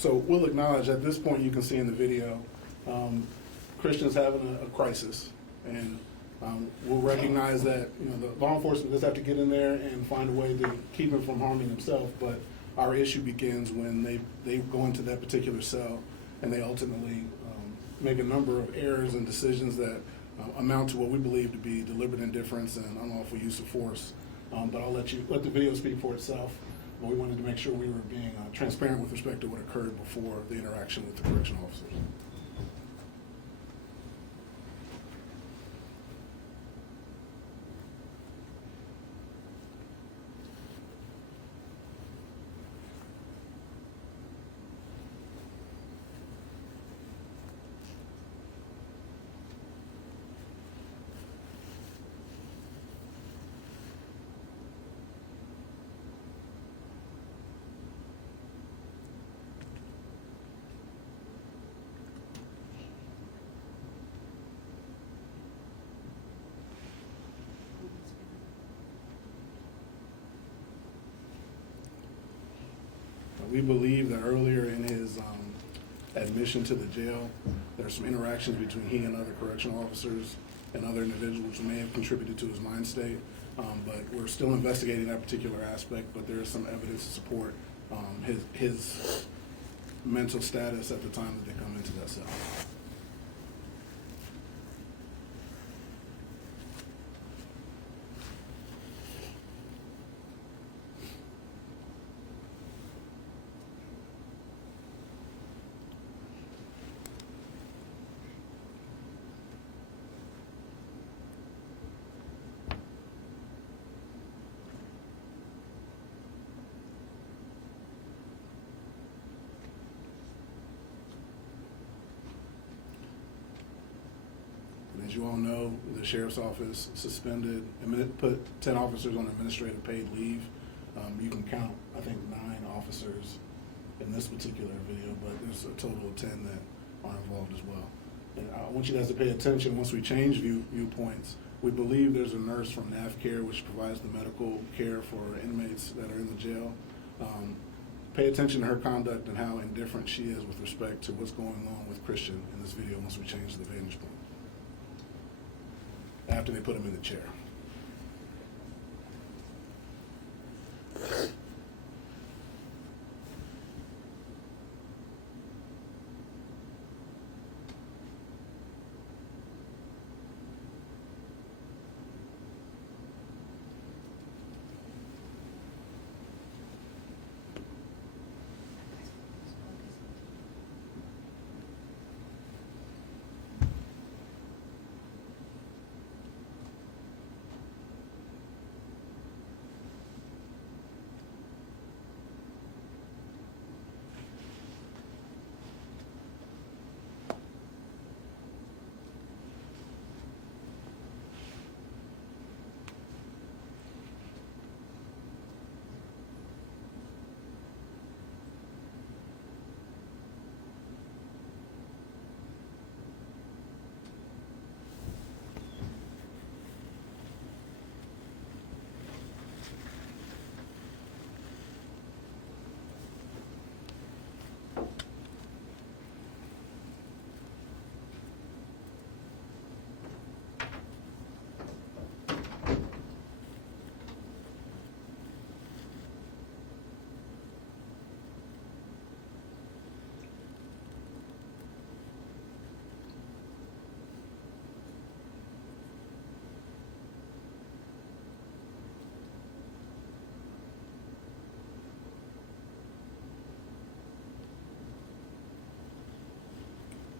So we'll acknowledge at this point, you can see in the video, Christian's having a crisis, and we'll recognize that the law enforcement does have to get in there and find a way to keep him from harming himself. But our issue begins when they go into that particular cell and they ultimately make a number of errors and decisions that amount to what we believe to be deliberate indifference and unlawful use of force. But I'll let the video speak for itself. But we wanted to make sure we were being transparent with respect to what occurred before the interaction with the correctional officers. We believe that earlier in his admission to the jail, there's some interactions between he and other correctional officers and other individuals who may have contributed to his mind state. But we're still investigating that particular aspect, but there is some evidence to support his mental status at the time that they come into that cell. As you all know, the sheriff's office suspended, put 10 officers on administrative paid leave. You can count, I think, 9 officers in this particular video, but there's a total of 10 that are involved as well. And I want you guys to pay attention once we change viewpoints. We believe there's a nurse from NAVCare which provides the medical care for inmates that are in the jail. Pay attention to her conduct and how indifferent she is with respect to what's going on with Christian in this video once we change the vantage point, after they put him in the chair.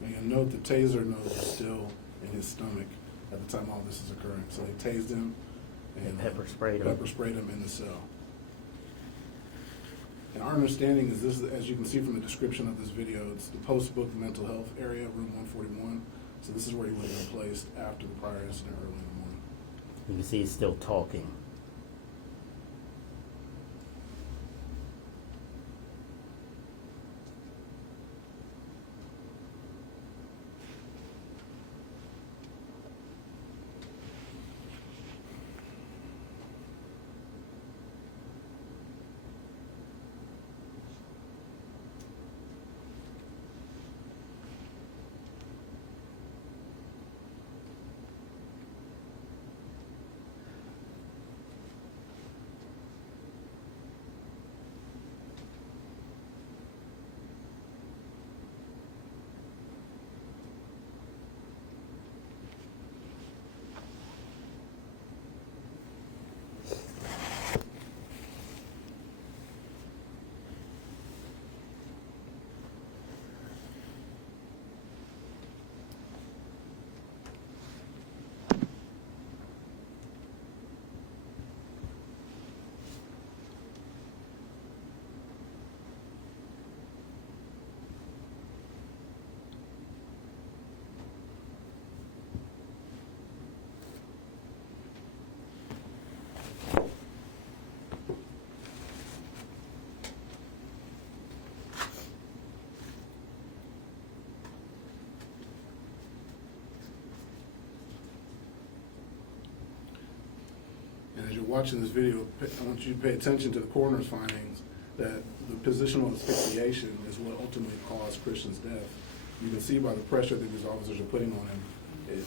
And note the taser nose is still in his stomach at the time all this is occurring. So they tased him and pepper sprayed him in the cell. And our understanding is this, as you can see from the description of this video, it's the post-book mental health area, room 141. So this is where he would have been placed after the prior incident early in the morning. You can see he's still talking. as you're watching this video, I want you to pay attention to the coroner's findings that the positional asphyxiation is what ultimately caused Christian's death. You can see by the pressure that these officers are putting on him,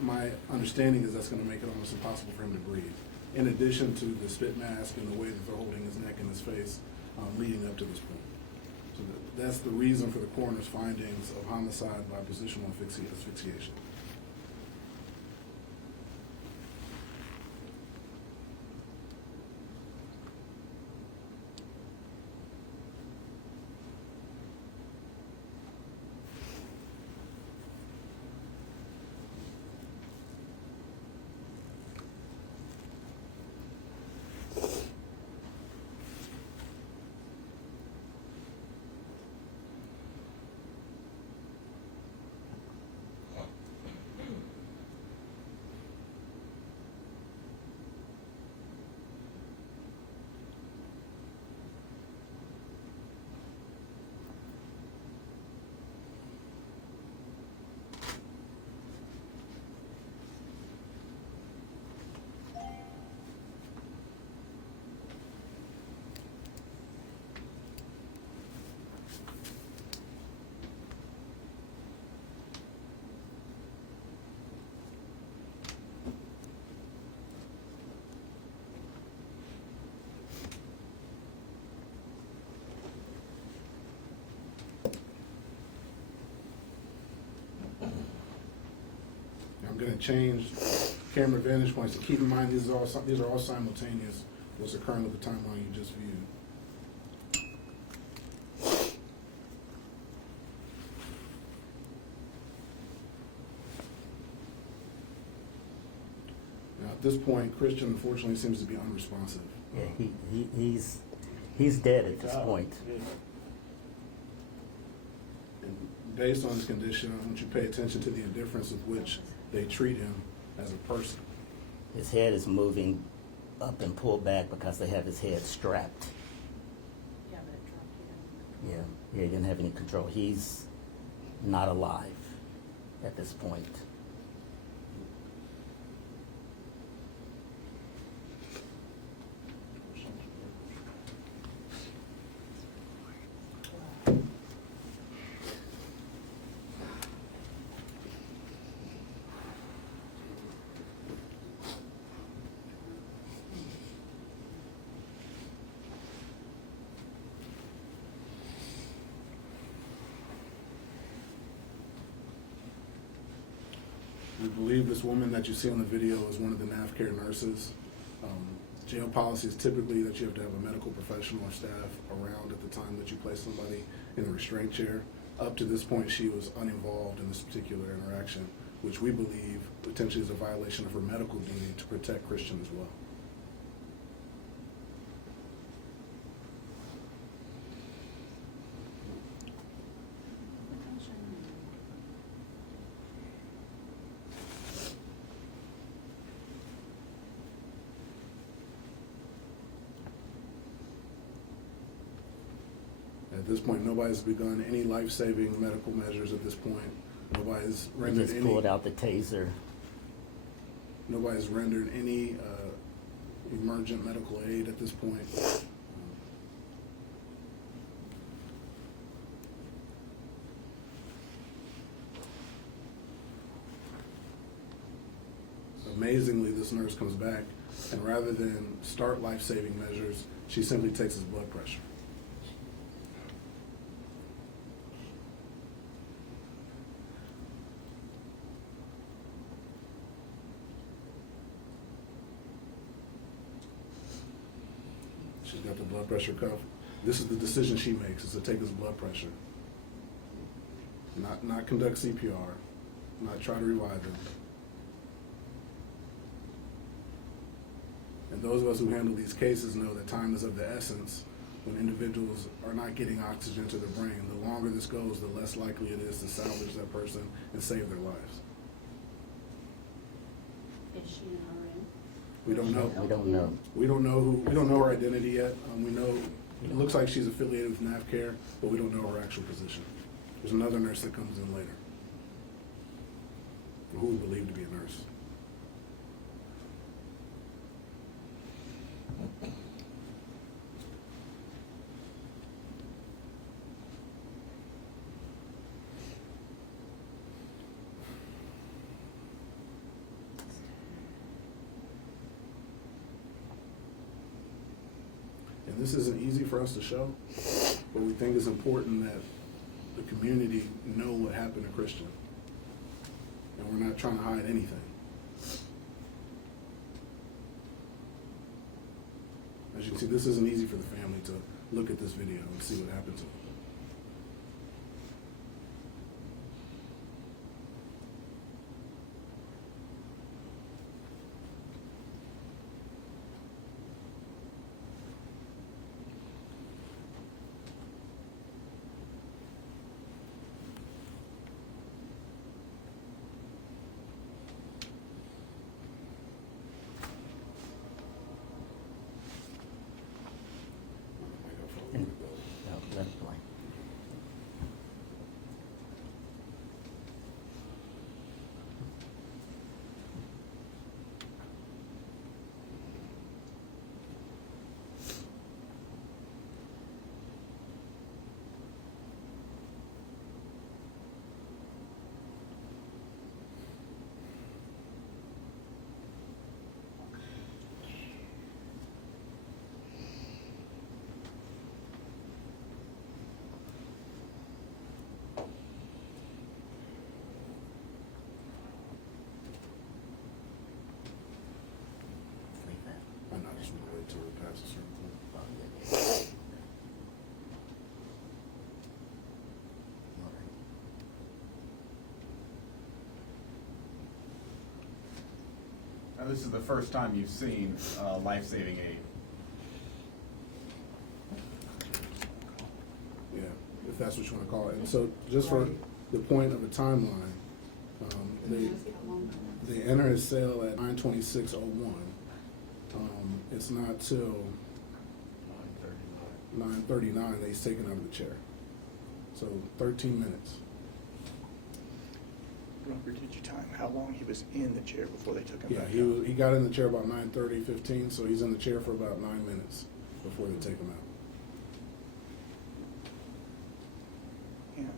my understanding is that's going to make it almost impossible for him to breathe. In addition to the spit mask and the way that they're holding his neck and his face leading up to this point. So that's the reason for the coroner's findings of homicide by positional asphyxiation. I'm going to change camera vantage points. So keep in mind these are all simultaneous. What's occurring with the timeline you just viewed. Now at this point, Christian unfortunately seems to be unresponsive. Yeah, he's dead at this point. And based on his condition, I want you to pay attention to the indifference with which they treat him as a person. His head is moving up and pulled back because they have his head strapped. Yeah, but it dropped you. Yeah, he didn't have any control. He's not alive at this point. We believe this woman that you see on the video is one of the NAF care nurses. Jail policy is typically that you have to have a medical professional or staff around at the time that you place somebody in a restraint chair. Up to this point, she was uninvolved in this particular interaction, which we believe potentially is a violation of her medical duty to protect Christian as well. At this point, nobody's begun any life-saving medical measures at this point. Nobody's He rendered just any. pulled out the taser. Nobody's rendered any emergent medical aid at this point. Amazingly, this nurse comes back, and rather than start life-saving measures, she simply takes his blood pressure. She's got the blood pressure cuff. This is the decision she makes, is to take his blood pressure. Not conduct CPR, not try to revive him. And those of us who handle these cases know that time is of the essence. When individuals are not getting oxygen to their brain, the longer this goes, the less likely it is to salvage that person and save their lives. Is she in our room? We don't know. We don't know. We don't know her identity yet. We know, it looks like she's affiliated with NAF Care, but we don't know her actual position. There's another nurse that comes in later, who we believe to be a nurse. this isn't easy for us to show, but we think it's important that the community know what happened to Christian. And we're not trying to hide anything. As you can see, this isn't easy for the family to look at this video and see what happened to him. No, let it play. Leave that. I'm not just gonna wait till it passes a certain point. Oh, yeah. All right. Now, this is the first time you've seen life-saving aid. Yeah, if that's what you want to call it. And so, just for the point of a timeline, they enter his cell at 9:26:01. It's not till 9:39 that he's taken out of the chair. So 13 minutes. Robert, did you time how long he was in the chair before they took him Yeah, back he out? got in the chair about 9:30, 15, so he's in the chair for about 9 minutes before they take him out. And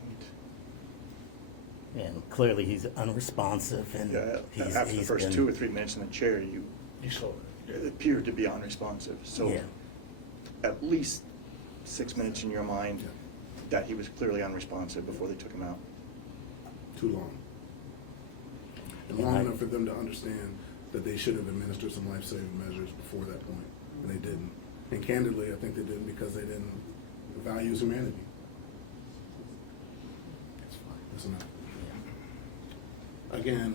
And clearly he's unresponsive and he's after the first been- 2 or 3 minutes in the chair, you saw it appeared to be unresponsive. So Yeah. at least 6 minutes in your mind Yeah. that he was clearly unresponsive before they took him out. Too long. And long enough for them to understand that they should have administered some life-saving measures before that point, and they didn't. And candidly, I think they didn't because they didn't value his humanity. That's fine. That's enough. Yeah. Again,